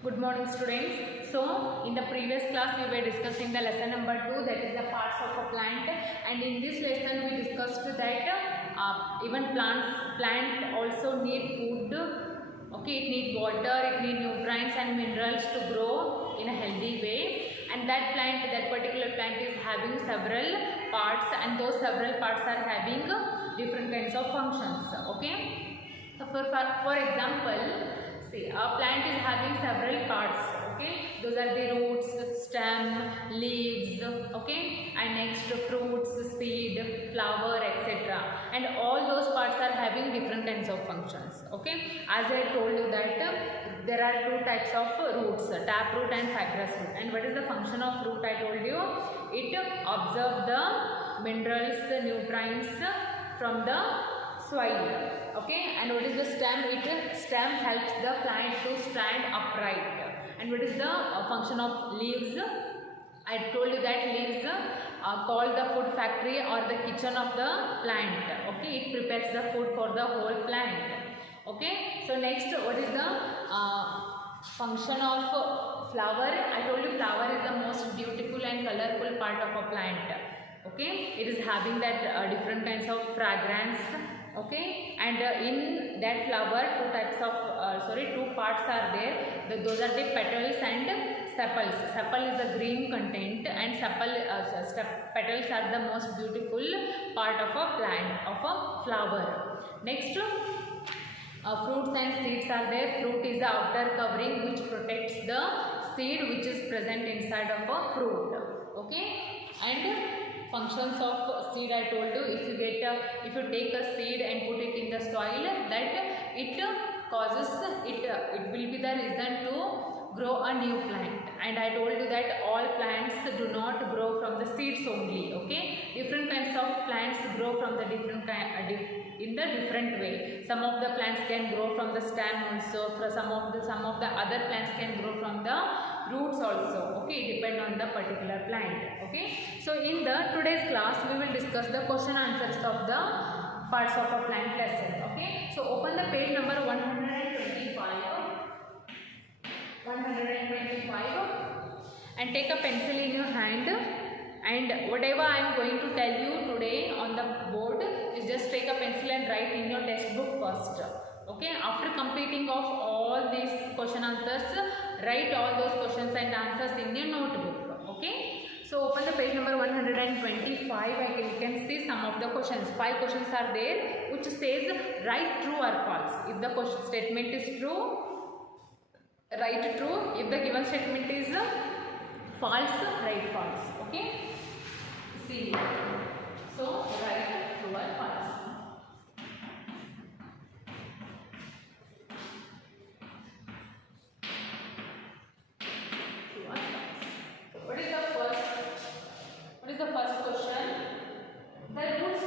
Good morning, students. So, in the previous class we were discussing the lesson number 2, that is the parts of a plant, and in this lesson we discussed that even plant also need food. Okay, it need water, it need nutrients and minerals to grow in a healthy way, and that particular plant is having several parts, and those several parts are having different kinds of functions. Okay, so for example, see, a plant is having several parts. Okay, those are the roots, stem, leaves. Okay, and next fruits, seed, flower, etc. And all those parts are having different kinds of functions. Okay, as I told you that there are two types of roots, tap root and fibrous root. And what is the function of root? I told you, it absorbs the minerals, nutrients from the soil. Okay, and what is the stem? Stem helps the plant to stand upright. And what is the function of leaves? I told you that leaves are called the food factory or the kitchen of the plant. Okay, it prepares the food for the whole plant. Okay, so next, what is the function of flower? I told you flower is the most beautiful and colorful part of a plant. Okay, it is having that different kinds of fragrance. Okay, and in that flower two parts are there. Those are the petals and sepals. Sepal is the green content, and petals are the most beautiful part of a plant, of a flower. Next, fruits and seeds are there. Fruit is the outer covering which protects the seed which is present inside of a fruit. Okay, and functions of seed, I told you, if you take a seed and put it in the soil, that it will be the reason to grow a new plant. And I told you that all plants do not grow from the seeds only. Okay, different kinds of plants grow from the different way. Some of the plants can grow from the stem also. Some of the other plants can grow from the roots also. Okay, depend on the particular plant. Okay, so in the today's class we will discuss the question answers of the parts of a plant lesson. Okay, so open the page number 125 and take a pencil in your hand, and whatever I am going to tell you today on the board is just take a pencil and write in your textbook first. Okay, after completing of all these question answers, write all those questions and answers in your notebook. Okay, so open the page number 125. You can see some of the questions. 5 questions are there which says write true or false. If the question statement is true, write true. If the given statement is false, write false. Okay, see, so write true or false. What is the first question? The roots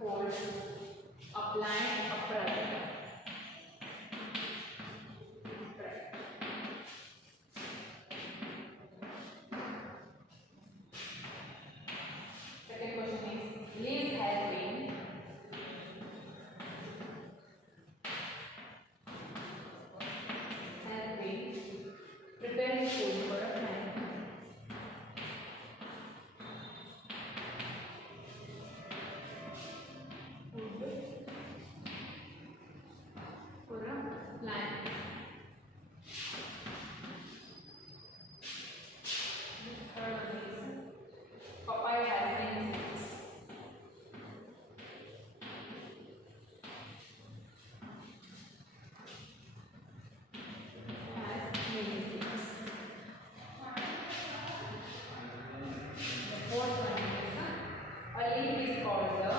holds a plant upright. Second question is leaves have been preparing food for a plant. Food for a plant. Third is papaya has many seeds. Fourth one is a leaf is called the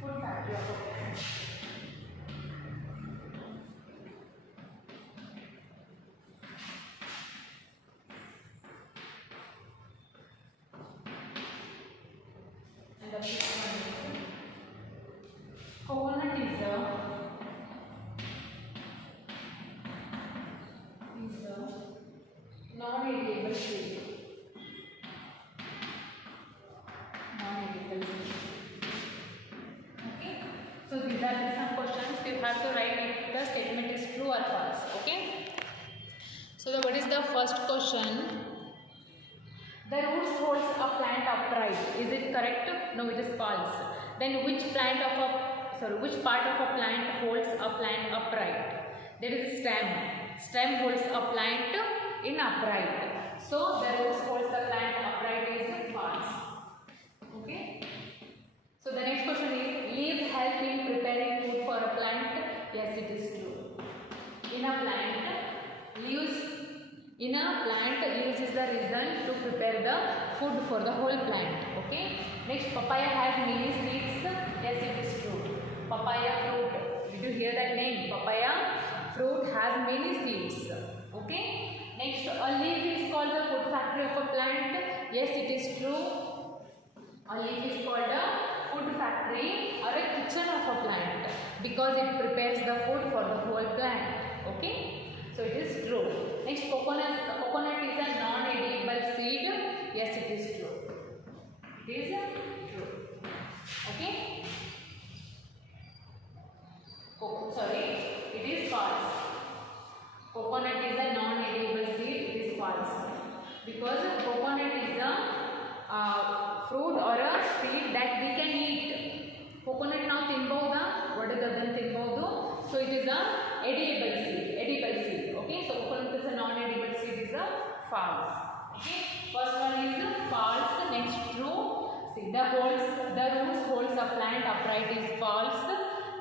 food factory of a plant. And the fifth one is coconut is a true or false. Okay. So what is the first question? The roots holds a plant upright. Is it correct? No, it is false. Then which part of a plant holds a plant upright? There is stem. Stem holds a plant in upright. So the roots holds the plant upright is false. Okay. So the next question is, leaves help in preparing food for a plant? Yes, it is true. In a plant, leaves is the reason to prepare the food for the whole plant. Okay. Next, papaya has many seeds. Yes, it is true. Papaya fruit. Did you hear that name? Papaya fruit has many seeds. Okay. Next, a leaf is called the food factory of a plant. Yes, it is true. A leaf is called a food factory or a kitchen of a plant because it prepares the food for the whole plant. Okay. So it is true. Next, coconut is a non-edible seed. Yes, it is true. It is true. Okay. It is false. Coconut is a non-edible seed. It is false because coconut is a fruit or a seed that we can eat. Coconut now tinboda. What is the tinbodu? So it is a edible seed. Okay, so coconut is a non-edible seed is a false. Okay, first one is false. Next, true. See, the roots holds a plant upright is false.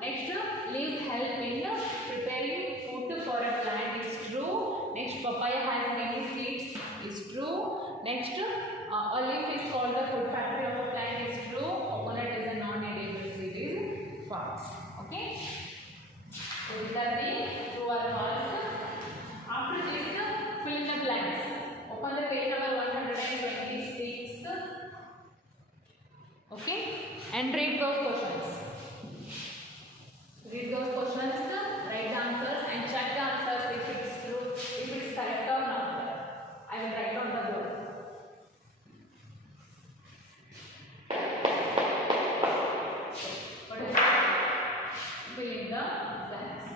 Next, leaves help in preparing food for a plant is true. Next, papaya has many seeds is true. Next, a leaf is called the food factory of a plant is true. Coconut is a non-edible seed is false. Okay. So these are the true or false. After this, fill in the blanks. Open the page number 126. Okay, and read those questions. Read those questions, write the answers, and check the answers if it's true, if it's correct or not. I will write on the board. What is it? Fill in the blanks.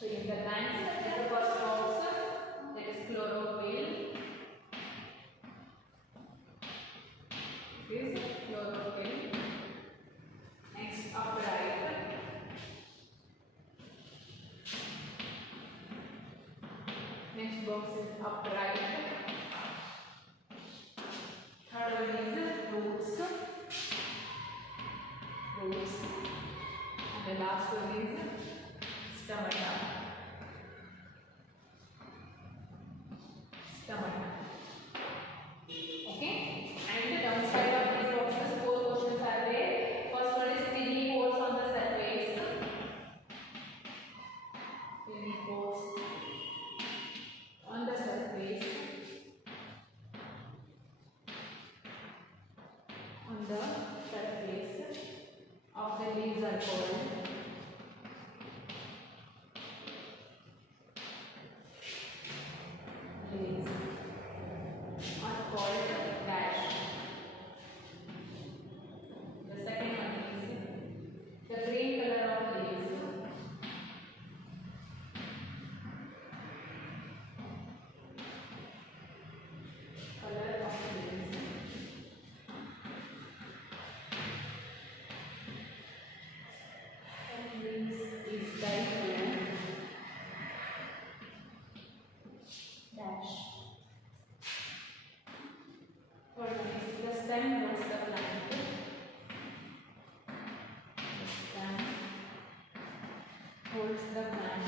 Fill in the blanks. This is the first box. That is chlorophyll. This is chlorophyll. Next, upright. Next box is upright. Third one is roots. And the last one is stomata. Okay. And the downside of these boxes, 4 questions are there. First one is tiny pores on the surface. Tiny pores on the surface. On the surface of the leaves are called leaves are called dash. The second one is the green color of leaves. Color of leaves. Leaves is dipole dash. Third one is the stem holds the plant. The stem holds the plant.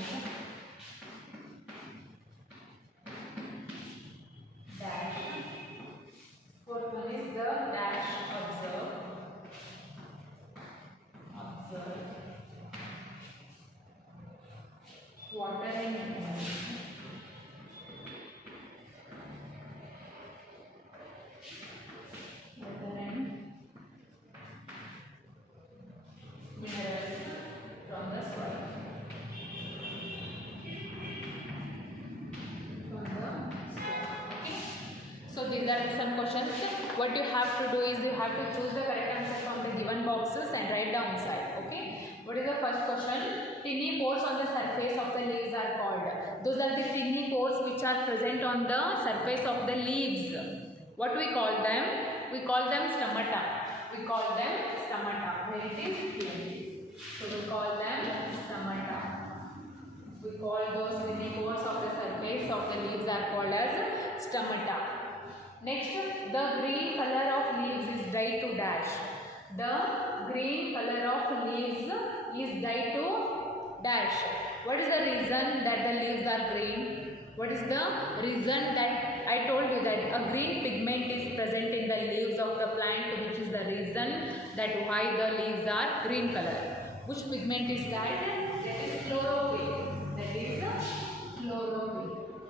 Dash. Fourth one is the dash observe. Watering animals. Watering minerals from the soil. Okay. So these are some questions. what you have to do is you have to choose the correct answer from the given boxes and write down inside. Okay. What is the first question? Tiny pores on the surface of the leaves are called. Those are the tiny pores which are present on the surface of the leaves. What we call them? We call them stomata. We call them stomata. Where it is? Here. So we call them stomata. We call those tiny pores of the surface of the leaves are called as stomata. Next, the green color of leaves is dyed to dash. The green color of leaves is dyed to dash. What is the reason that the leaves are green? What is the reason that I told you that a green pigment is present in the leaves of the plant, which is the reason that why the leaves are green color. Which pigment is that? That is chlorophyll. That is chlorophyll.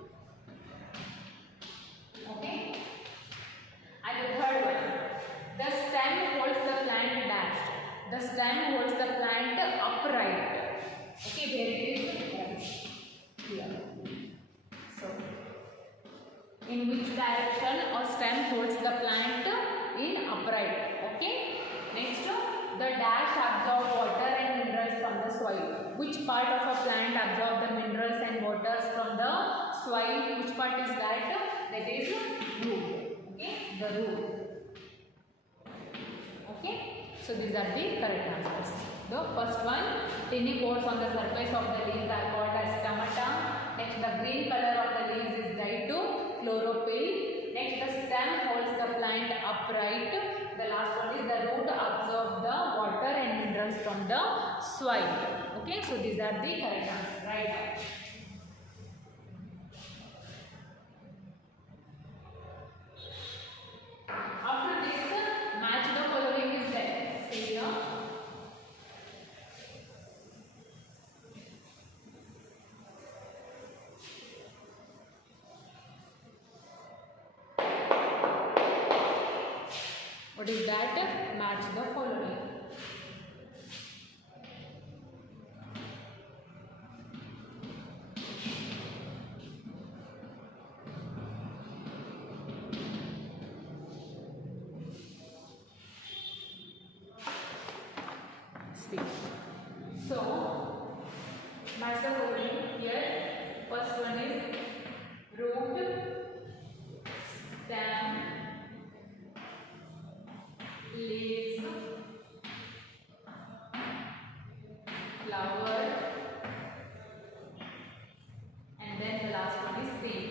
Okay. And the third one, the stem holds the plant dashed. The stem holds the plant upright. Okay, where it is? Here. So, in which direction a stem holds the plant in upright? Okay. Next, the dash absorb water and minerals from the soil. Which part of a plant absorb the minerals and waters from the soil? Which part is that? That is root. Okay, the root. Okay, so these are the correct answers. The first one, tiny pores on the surface of the leaves are called as stomata. Next, the green color of the leaves is dyed to chlorophyll. Next, the stem holds the plant upright. The last one is the root absorb the water and minerals from the soil. Okay, so these are the correct answers. Right now. After this, match the following is there. See here. What is that? Match the following. See. So, match the following here. First one is root, stem, leaves, flower, and then the last one is seed.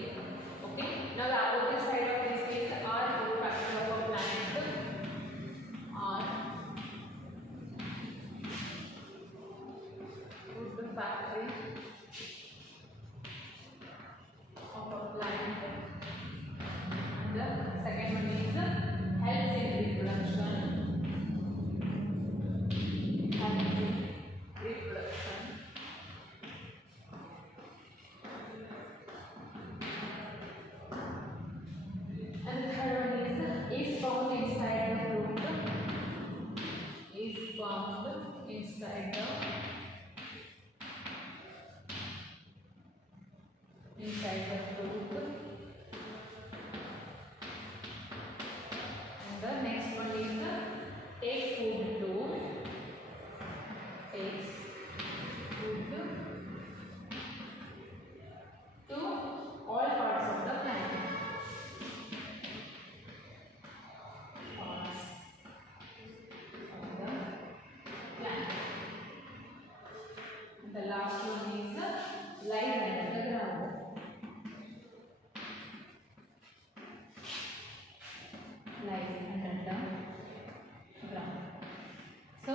Okay. Now the opposite side of this is our root factor of a plant. Or root factor of a plant. And the second one is helps in reproduction. And the third one is found inside the fruit. Is found inside the fruit. And the next one is takes food to all parts of the plant. Parts of the plant. The last one is lies under the ground. Lies under the ground. So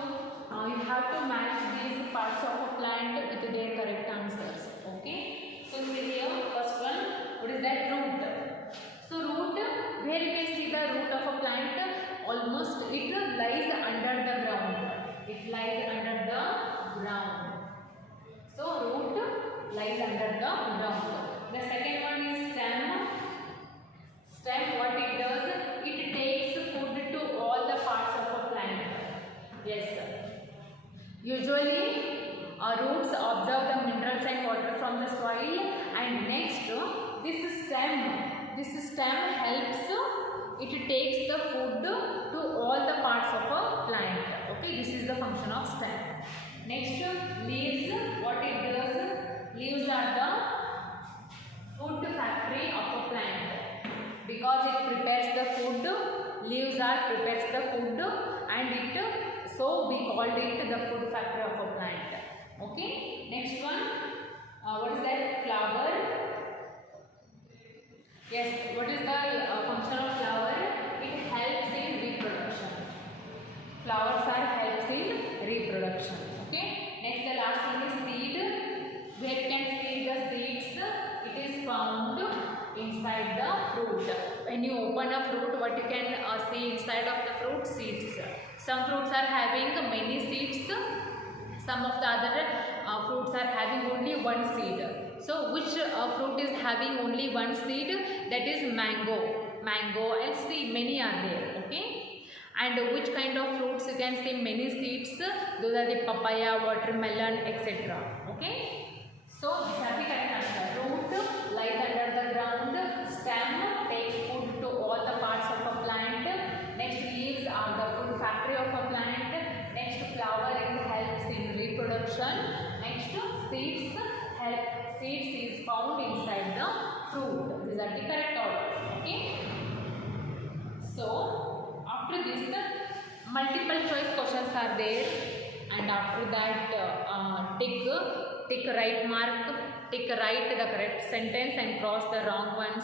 you have to match these parts of a plant with their correct answers. Okay. So see here, first one, what is that? Root. So root, where you can see the root of a plant, almost it lies under the ground. It lies under the ground. So root lies under the ground. The second one is stem. Stem, what it does? It takes food to all the parts of a plant. Yes, sir. Usually, roots absorb the minerals and water from the soil, and next, this stem helps. It takes the food parts of a plant. Okay, this is the function of stem. Next, leaves. What it does? Leaves are the food factory of a plant because it prepares the food. Leaves are prepares the food, and so we called it the food factory of a plant. Okay. Next one. What is that? Flower. Yes. What is the function of flower? It helps in reproduction. Flowers are helps in reproduction. Okay. Next, the last one is seed. Where you can see the seeds. It is found inside the fruit. When you open a fruit, what you can see inside of the fruit? Seeds. Some fruits are having many seeds. Some of the other fruits are having only one seed. So which fruit is having only one seed? That is mango. Mango, and see many are there. Okay. And which kind of fruits you can see many seeds? Those are the papaya, watermelon, etc. Okay. So these are the correct answer. Root lies under the ground. Stem takes food to all the parts of a plant. Next, leaves are the food factory of a plant. Next, flower helps in reproduction. Next, seeds is found inside the fruit. These are the correct orders. Okay. So after this, multiple choice questions are there, and after that, tick right mark, tick right the correct sentence and cross the wrong ones,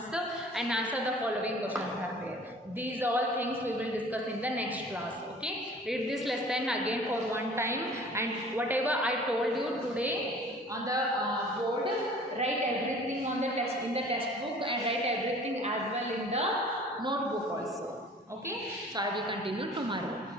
and answer the following questions are there. These all things we will discuss in the next class. Okay. Read this lesson again for one time, and whatever I told you today on the board, write everything on the test in the textbook, and write everything as well in the notebook also. Okay. So I will continue tomorrow.